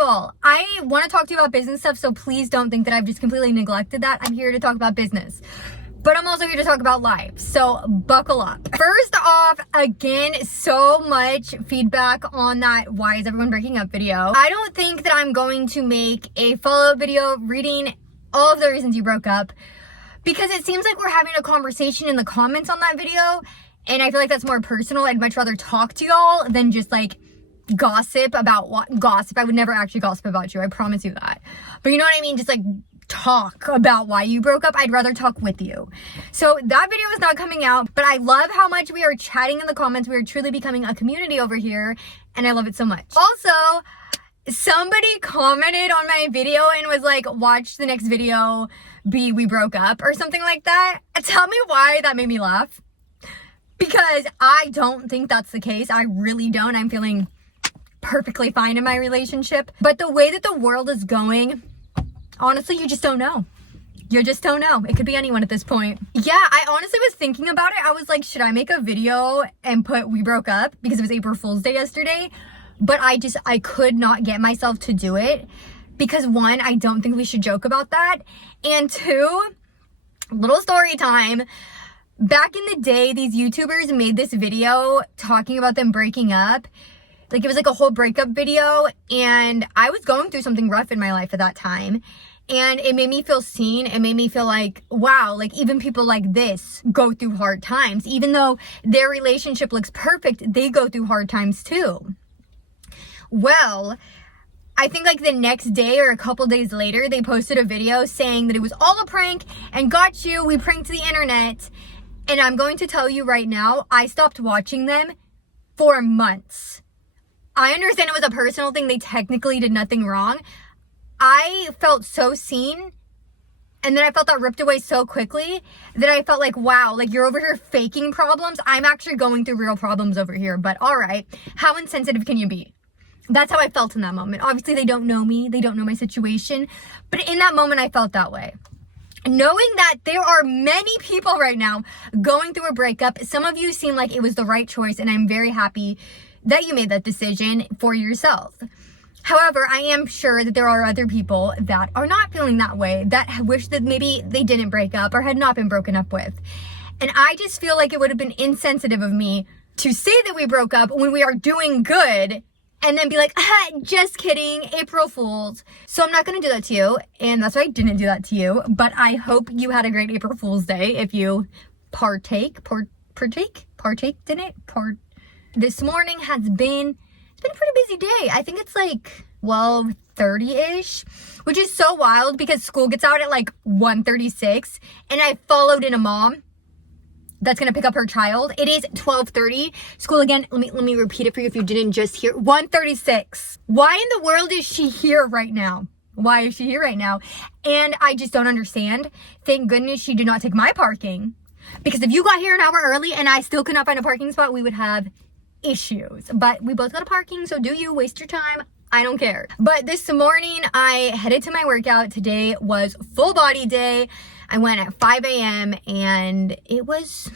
all. I want to talk to you about business stuff, so please don't think that I've just completely neglected that. I'm here to talk about business. But I'm also here to talk about life, so buckle up. First off, again, so much feedback on that why is everyone breaking up video. I don't think that I'm going to make a follow-up video reading all of the reasons you broke up, because it seems like we're having a conversation in the comments on that video, and I feel like that's more personal. I'd much rather talk to y'all than just like gossip about what gossip. I would never actually gossip about you, I promise you that. But you know what I mean? Just like talk about why you broke up. I'd rather talk with you. So that video is not coming out, but I love how much we are chatting in the comments. We are truly becoming a community over here, and I love it so much. Also, somebody commented on my video and was like, watch the next video be we broke up or something like that. Tell me why that made me laugh, because I don't think that's the case. I really don't. I'm feeling perfectly fine in my relationship, but the way that the world is going, honestly, you just don't know. You just don't know. It could be anyone at this point. Yeah, I honestly was thinking about it. I was like, should I make a video and put we broke up because it was April Fool's Day yesterday? But I could not get myself to do it because one, I don't think we should joke about that. And two, little story time. Back in the day, these YouTubers made this video talking about them breaking up. Like, it was like a whole breakup video, and I was going through something rough in my life at that time, and it made me feel seen. It made me feel like, wow, like even people like this go through hard times. Even though their relationship looks perfect, they go through hard times too. Well, I think like the next day or a couple days later, they posted a video saying that it was all a prank and got you, we pranked the internet. And I'm going to tell you right now, I stopped watching them for months. I understand it was a personal thing. They technically did nothing wrong. I felt so seen, and then I felt that ripped away so quickly that I felt like, wow, like you're over here faking problems. I'm actually going through real problems over here, but all right. How insensitive can you be? That's how I felt in that moment. Obviously, they don't know me. They don't know my situation. But in that moment, I felt that way. Knowing that there are many people right now going through a breakup, some of you seem like it was the right choice, and I'm very happy that you made that decision for yourself. However, I am sure that there are other people that are not feeling that way, that wish that maybe they didn't break up or had not been broken up with. And I just feel like it would have been insensitive of me to say that we broke up when we are doing good and then be like, just kidding, April Fools. So I'm not going to do that to you, and that's why I didn't do that to you. But I hope you had a great April Fool's Day if you partake in it. This morning it's been a pretty busy day. I think it's like 12:30-ish, which is so wild because school gets out at like 1:36, and I followed in a mom that's gonna pick up her child. It is 12:30. School again, let me repeat it for you if you didn't just hear. 1:36. Why in the world is she here right now? Why is she here right now? And I just don't understand. Thank goodness she did not take my parking, because if you got here an hour early and I still could not find a parking spot, we would have issues. But we both got a parking, so do you, waste your time. I don't care. But this morning I headed to my workout. Today was full body day. I went at 5 a.m. and it was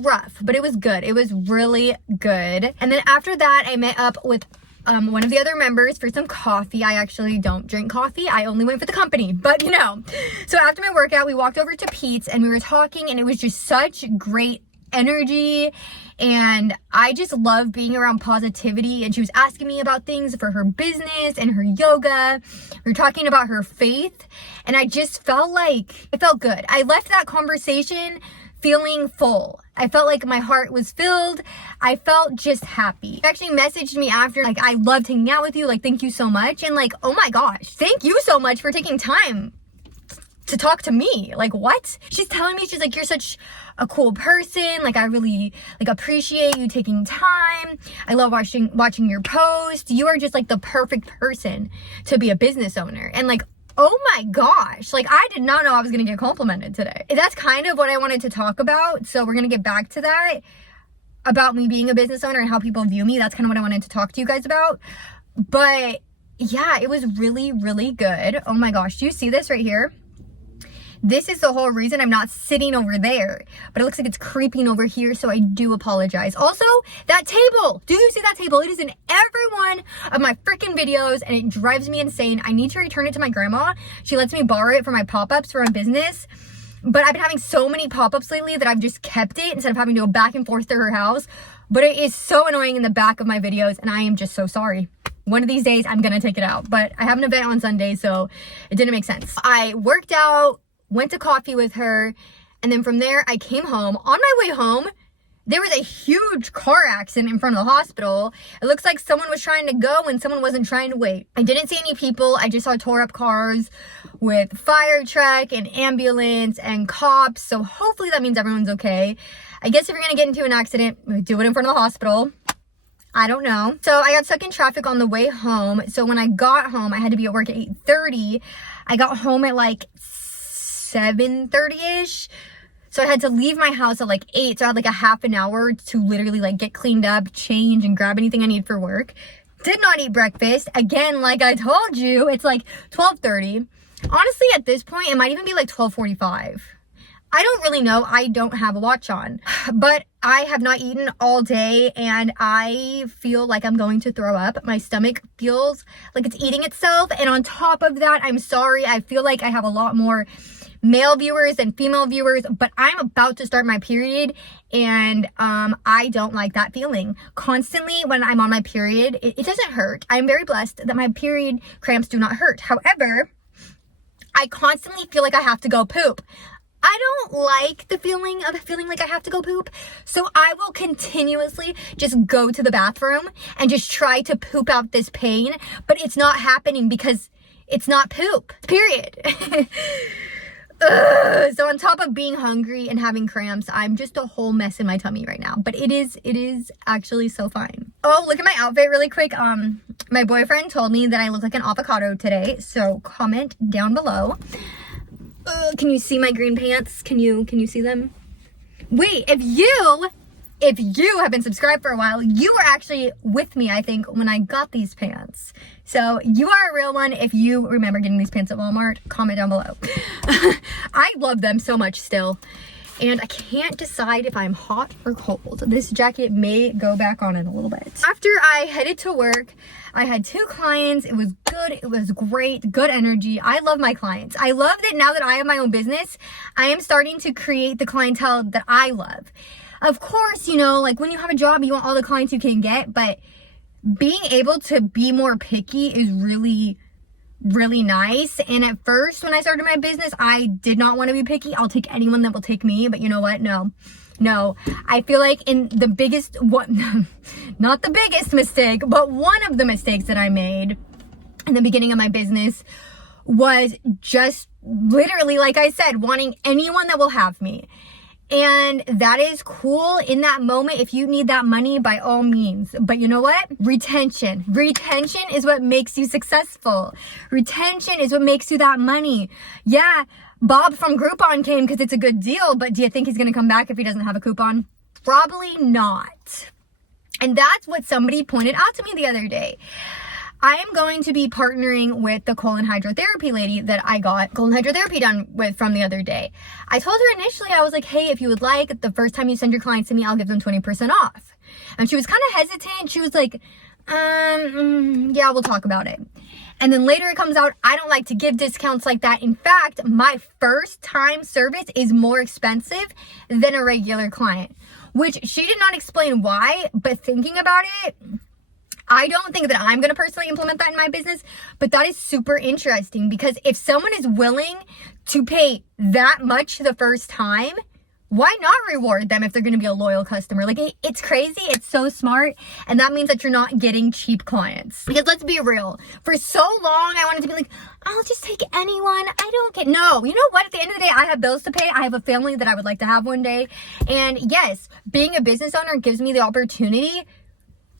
rough, but it was good. It was really good. And then after that, I met up with one of the other members for some coffee. I actually don't drink coffee. I only went for the company, but you know. So after my workout, we walked over to Pete's and we were talking, and it was just such great energy, and I just love being around positivity. And she was asking me about things for her business and her yoga. We were talking about her faith, and I just felt like it felt good. I left that conversation feeling full. I felt like my heart was filled. I felt just happy. She actually messaged me after, like, I loved hanging out with you, like, thank you so much. And like, oh my gosh, thank you so much for taking time to talk to me. Like, what? She's telling me, she's like, you're such a cool person. Like, I really like appreciate you taking time. I love watching your post. You are just like the perfect person to be a business owner. And like, oh my gosh, like I did not know I was gonna get complimented today. That's kind of what I wanted to talk about. So we're gonna get back to that, about me being a business owner and how people view me. That's kind of what I wanted to talk to you guys about. But yeah, it was really, really good. Oh my gosh, do you see this right here? This is the whole reason I'm not sitting over there. But it looks like it's creeping over here, so I do apologize. Also, that table. Do you see that table? It is in every one of my freaking videos, and it drives me insane. I need to return it to my grandma. She lets me borrow it for my pop-ups for my business. But I've been having so many pop-ups lately that I've just kept it instead of having to go back and forth to her house. But it is so annoying in the back of my videos, and I am just so sorry. One of these days, I'm gonna take it out. But I have an event on Sunday, so it didn't make sense. I worked out, went to coffee with her, and then from there, I came home. On my way home, there was a huge car accident in front of the hospital. It looks like someone was trying to go and someone wasn't trying to wait. I didn't see any people. I just saw tore up cars with fire truck and ambulance and cops. So hopefully that means everyone's okay. I guess if you're gonna get into an accident, do it in front of the hospital. I don't know. So I got stuck in traffic on the way home. So when I got home, I had to be at work at 8:30. I got home at like 7:30-ish. So I had to leave my house at like 8. So I had like a half an hour to literally like get cleaned up, change, and grab anything I need for work. Did not eat breakfast. Again, like I told you, it's like 12:30. Honestly, at this point, it might even be like 12:45. I don't really know. I don't have a watch on. But I have not eaten all day and I feel like I'm going to throw up. My stomach feels like it's eating itself. And on top of that, I'm sorry. I feel like I have a lot more male viewers than female viewers, but I'm about to start my period and I don't like that feeling. Constantly when I'm on my period, it doesn't hurt. I'm very blessed that my period cramps do not hurt. However, I constantly feel like I have to go poop. I don't like the feeling of feeling like I have to go poop. So I will continuously just go to the bathroom and just try to poop out this pain, but it's not happening because it's not poop, period. So on top of being hungry and having cramps, I'm just a whole mess in my tummy right now. But it is actually so fine. Oh, look at my outfit really quick. My boyfriend told me that I look like an avocado today. So comment down below. Can you see my green pants? Can you see them? Wait, if you have been subscribed for a while, you were actually with me, I think, when I got these pants. So you are a real one. If you remember getting these pants at Walmart, comment down below. I love them so much still. And I can't decide if I'm hot or cold. This jacket may go back on in a little bit. After I headed to work, I had 2 clients. It was good. It was great. Good energy. I love my clients. I love that now that I have my own business, I am starting to create the clientele that I love. Of course, you know, like when you have a job, you want all the clients you can get, but being able to be more picky is really nice. And at first when I started my business, I did not want to be picky. I'll take anyone that will take me, but you know what? No, I feel like in the biggest, not the biggest mistake, but one of the mistakes that I made in the beginning of my business was just literally, like I said, wanting anyone that will have me. And that is cool in that moment. If you need that money, by all means. But you know what? Retention is what makes you successful. Retention is what makes you that money. Yeah, Bob from Groupon came because it's a good deal, but do you think he's going to come back if he doesn't have a coupon? Probably not. And that's what somebody pointed out to me the other day. I am going to be partnering with the colon hydrotherapy lady that I got colon hydrotherapy done with from the other day. I told her initially, I was like, hey, if you would like, the first time you send your clients to me, I'll give them 20% off. And she was kind of hesitant. She was like, yeah, we'll talk about it. And then later it comes out, I don't like to give discounts like that. In fact, my first time service is more expensive than a regular client, which she did not explain why, but thinking about it, I don't think that I'm going to personally implement that in my business, but that is super interesting because if someone is willing to pay that much the first time, why not reward them if they're going to be a loyal customer? Like, it's crazy. It's so smart. And that means that you're not getting cheap clients. Because let's be real. For so long, I wanted to be like, I'll just take anyone. I don't get... No. You know what? At the end of the day, I have bills to pay. I have a family that I would like to have one day. And yes, being a business owner gives me the opportunity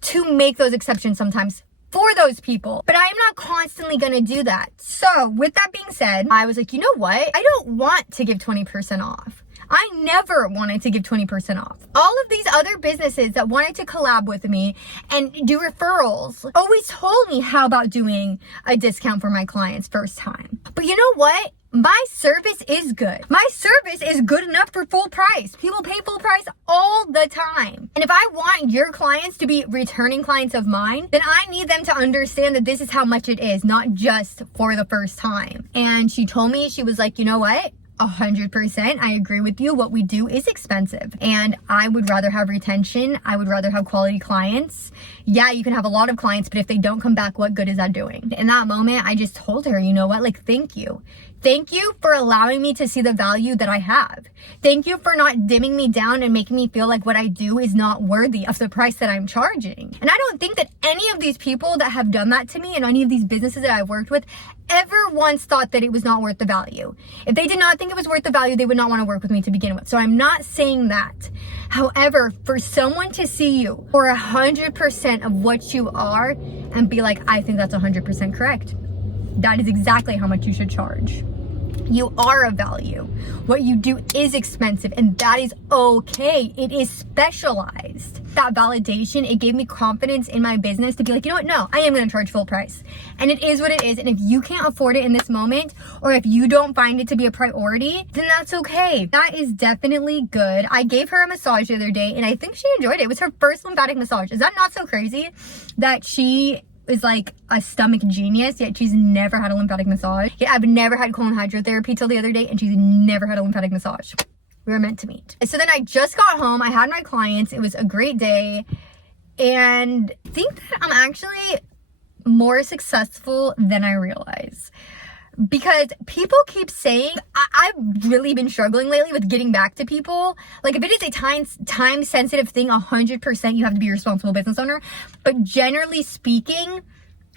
to make those exceptions sometimes for those people. But I'm not constantly going to do that. So with that being said, I was like, you know what? I don't want to give 20% off. I never wanted to give 20% off. All of these other businesses that wanted to collab with me and do referrals always told me how about doing a discount for my clients first time. But you know what? my service is good. My service is good enough for full price. People pay full price all the time. And if I want your clients to be returning clients of mine, then I need them to understand that this is how much it is, not just for the first time. And she told me, she was like, you know what? 100%. I agree with you. What we do is expensive, and I would rather have retention. I would rather have quality clients. Yeah, you can have a lot of clients, but if they don't come back, what good is that doing? In that moment, I just told her, you know what? Like, thank you. Thank you for allowing me to see the value that I have. Thank you for not dimming me down and making me feel like what I do is not worthy of the price that I'm charging. And I don't think that any of these people that have done that to me and any of these businesses that I've worked with ever once thought that it was not worth the value. If they did not think it was worth the value, they would not want to work with me to begin with. So I'm not saying that. However, for someone to see you for 100% of what you are and be like, I think that's 100% correct, that is exactly how much you should charge. You are of value. What you do is expensive, and that is okay. It is specialized. That validation, it gave me confidence in my business to be like, you know what? No, I am going to charge full price. And it is what it is. And if you can't afford it in this moment, or if you don't find it to be a priority, then that's okay. That is definitely good. I gave her a massage the other day, and I think she enjoyed it. It was her first lymphatic massage. Is that not so crazy that she is like a stomach genius, yet she's never had a lymphatic massage? Yeah, I've never had colon hydrotherapy till the other day, and she's never had a lymphatic massage. We were meant to meet. So then I just got home. I had my clients. It was a great day. And I think that I'm actually more successful than I realize. Because people keep saying, I've really been struggling lately with getting back to people. Like, if it is a time sensitive thing, 100% you have to be a responsible business owner. But generally speaking,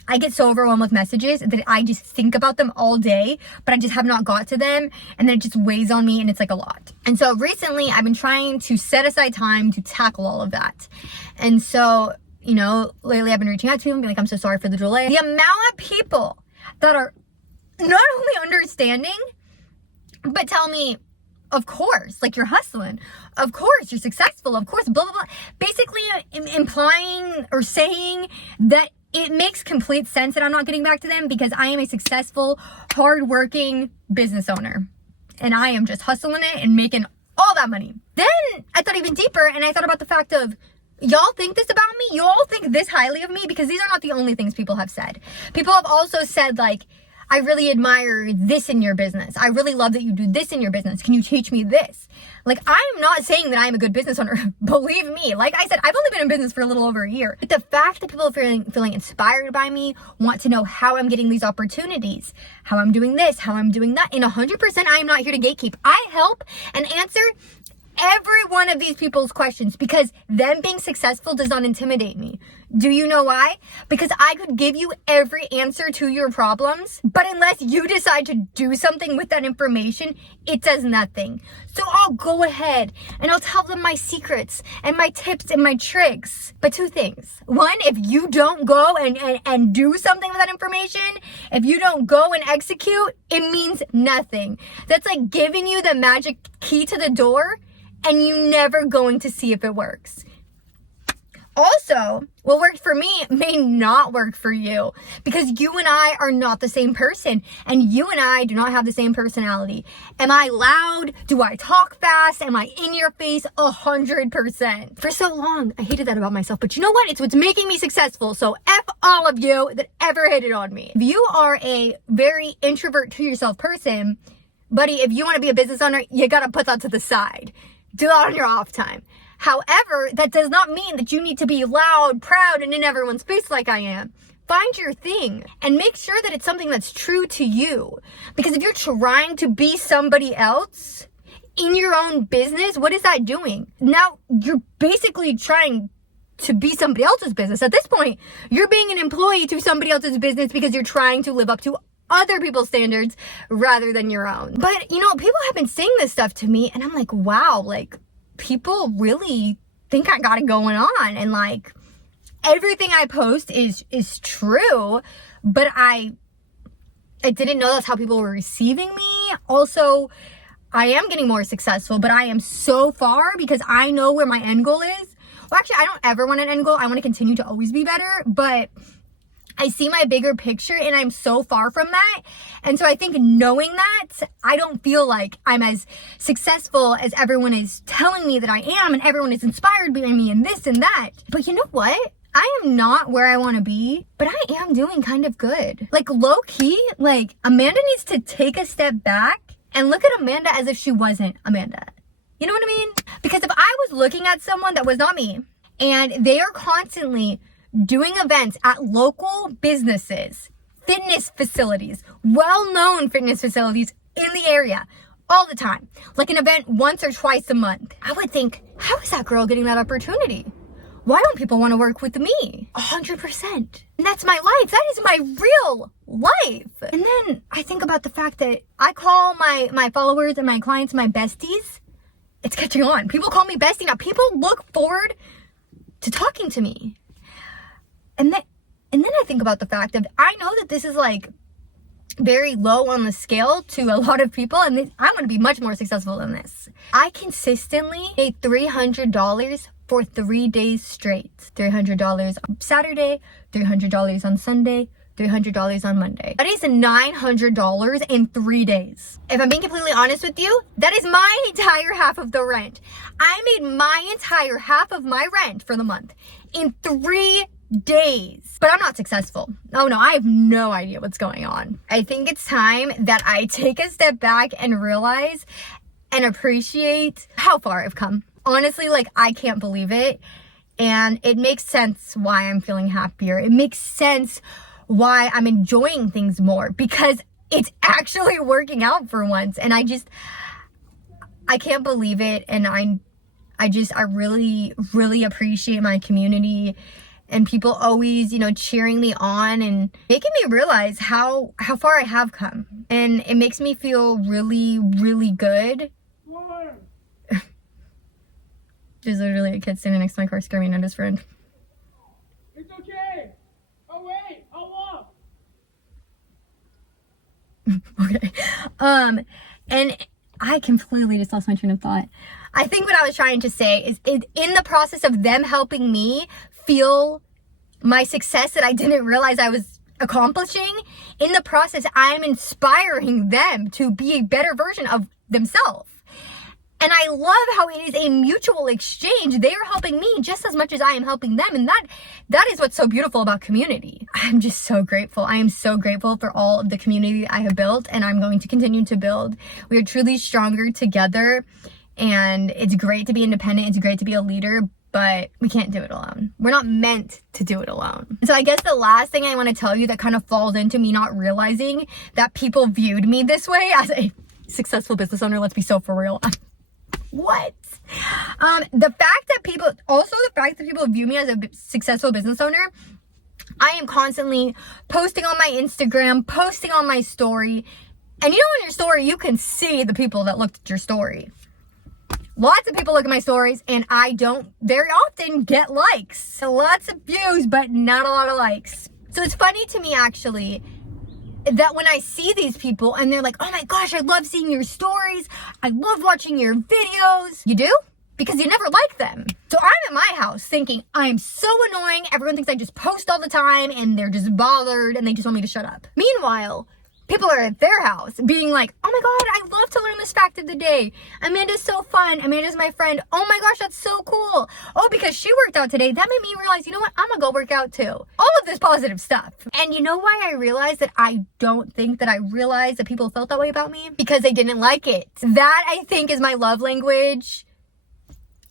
I get so overwhelmed with messages that I just think about them all day, but I just have not got to them. And then it just weighs on me, and it's like a lot. And so recently I've been trying to set aside time to tackle all of that. And so, you know, lately I've been reaching out to people and being like, I'm so sorry for the delay. The amount of people that are not only understanding, but tell me, of course, like, you're hustling. Of course, you're successful. Of course, blah, blah, blah. Basically implying or saying that it makes complete sense that I'm not getting back to them because I am a successful, hardworking business owner. And I am just hustling it and making all that money. Then I thought even deeper, and I thought about the fact of, y'all think this about me? You all think this highly of me? Because these are not the only things people have said. People have also said, like, I really admire this in your business. I really love that you do this in your business. Can you teach me this? Like, I'm not saying that I'm a good business owner. Believe me. Like I said, I've only been in business for a little over a year. But the fact that people are feeling inspired by me, want to know how I'm getting these opportunities, how I'm doing this, how I'm doing that. And 100%, I am not here to gatekeep. I help and answer every one of these people's questions because them being successful does not intimidate me. Do you know why? Because I could give you every answer to your problems, but unless you decide to do something with that information, it does nothing. So I'll go ahead and I'll tell them my secrets and my tips and my tricks. But two things. One, if you don't go and do something with that information, if you don't go and execute, it means nothing. That's like giving you the magic key to the door and you never going to see if it works. Also, what worked for me may not work for you because you and I are not the same person and you and I do not have the same personality. Am I loud? Do I talk fast? Am I in your face? 100%. For so long, I hated that about myself, but you know what? It's what's making me successful. So F all of you that ever hated on me. If you are a very introvert to yourself person, buddy, if you want to be a business owner, you got to put that to the side. Do that on your off time. However, that does not mean that you need to be loud, proud, and in everyone's face like I am. Find your thing and make sure that it's something that's true to you. Because if you're trying to be somebody else in your own business, what is that doing? Now, you're basically trying to be somebody else's business. At this point, you're being an employee to somebody else's business because you're trying to live up to other people's standards rather than your own. But, you know, people have been saying this stuff to me and I'm like, wow, like, people really think I got it going on. And like, everything I post is true, but I didn't know that's how people were receiving me. Also, I am getting more successful, but I am so far because I know where my end goal is. Well, actually, I don't ever want an end goal. I want to continue to always be better, but I see my bigger picture and I'm so far from that. And so I think knowing that, I don't feel like I'm as successful as everyone is telling me that I am, and everyone is inspired by me and this and that. But you know what? I am not where I want to be, but I am doing kind of good. Like low key, like Amanda needs to take a step back and look at Amanda as if she wasn't Amanda. You know what I mean? Because if I was looking at someone that was not me, and they are constantly doing events at local businesses, fitness facilities, well-known fitness facilities in the area all the time, like an event once or twice a month, I would think, how is that girl getting that opportunity? Why don't people want to work with me? 100%. And that's my life. That is my real life. And then I think about the fact that I call my followers and my clients my besties. It's catching on. People call me bestie now. People look forward to talking to me. And then I think about the fact that I know that this is like very low on the scale to a lot of people, and I'm going to be much more successful than this. I consistently made $300 for 3 days straight. $300 on Saturday, $300 on Sunday, $300 on Monday. That is $900 in 3 days. If I'm being completely honest with you, that is my entire half of the rent. I made my entire half of my rent for the month in 3 days. But I'm not successful. Oh no, I have no idea what's going on. I think it's time that I take a step back and realize and appreciate how far I've come. Honestly, like I can't believe it. And it makes sense why I'm feeling happier. It makes sense why I'm enjoying things more, because it's actually working out for once. And I can't believe it. And I really, really appreciate my community and people always, cheering me on and making me realize how far I have come. And it makes me feel really, really good. There's literally a kid standing next to my car screaming at his friend. It's okay. Oh wait, I'll walk. Okay. And I completely just lost my train of thought. I think what I was trying to say is in the process of them helping me feel my success that I didn't realize I was accomplishing, in the process, I'm inspiring them to be a better version of themselves. And I love how it is a mutual exchange. They are helping me just as much as I am helping them. And that is what's so beautiful about community. I'm just so grateful. I am so grateful for all of the community I have built, and I'm going to continue to build. We are truly stronger together, and it's great to be independent. It's great to be a leader, but we can't do it alone. We're not meant to do it alone. So I guess the last thing I want to tell you that kind of falls into me not realizing that people viewed me this way as a successful business owner. Let's be so for real. What? The fact that people view me as a successful business owner, I am constantly posting on my Instagram, posting on my story. And on your story, you can see the people that looked at your story. Lots of people look at my stories, and I don't very often get likes. Lots of views, but not a lot of likes. So it's funny to me, actually, that when I see these people and they're like, oh my gosh, I love seeing your stories. I love watching your videos. You do? Because you never like them. So I'm at my house thinking, I'm so annoying. Everyone thinks I just post all the time and they're just bothered and they just want me to shut up. Meanwhile, people are at their house being like, oh my God, I love to learn this fact of the day. Amanda's so fun. Amanda's my friend. Oh my gosh, that's so cool. Oh, because she worked out today, that made me realize, you know what? I'm gonna go work out too. All of this positive stuff. And you know why I realized that I don't think that I realized that people felt that way about me? Because they didn't like it. That, I think, is my love language.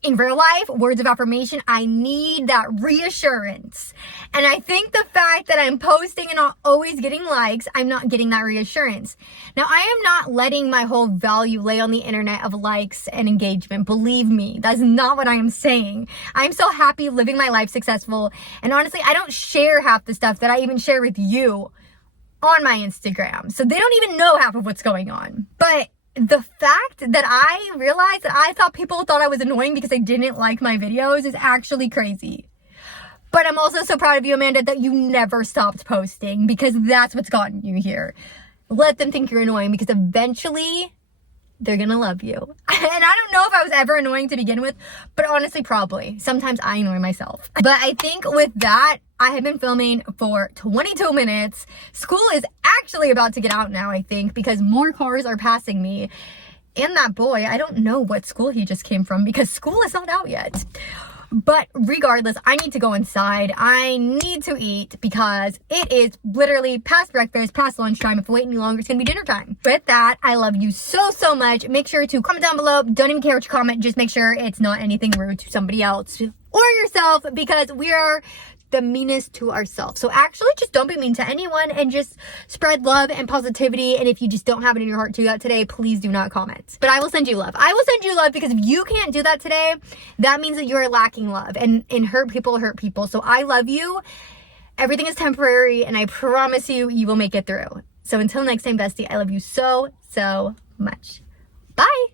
In real life, words of affirmation, I need that reassurance. And I think the fact that I'm posting and not always getting likes, I'm not getting that reassurance. Now, I am not letting my whole value lay on the internet of likes and engagement. Believe me, that's not what I am saying. I'm so happy living my life successful. And honestly, I don't share half the stuff that I even share with you on my Instagram. So they don't even know half of what's going on. But the fact that I realized that I thought people thought I was annoying because they didn't like my videos is actually crazy. But I'm also so proud of you, Amanda, that you never stopped posting, because that's what's gotten you here. Let them think you're annoying, because eventually they're gonna love you. And I don't know if I was ever annoying to begin with, but honestly, probably. Sometimes I annoy myself. But I think with that, I have been filming for 22 minutes. School is actually about to get out now, I think, because more cars are passing me. And that boy, I don't know what school he just came from because school is not out yet. But regardless, I need to go inside. I need to eat because it is literally past breakfast, past lunchtime. If I wait any longer, it's going to be dinner time. With that, I love you so, so much. Make sure to comment down below. Don't even care what you comment. Just make sure it's not anything rude to somebody else or yourself because we are the meanest to ourselves. So actually just don't be mean to anyone and just spread love and positivity. And if you just don't have it in your heart to do that today, please do not comment. But I will send you love. I will send you love because if you can't do that today, that means that you are lacking love and hurt people hurt people. So I love you. Everything is temporary and I promise you, you will make it through. So until next time, bestie, I love you so, so much. Bye.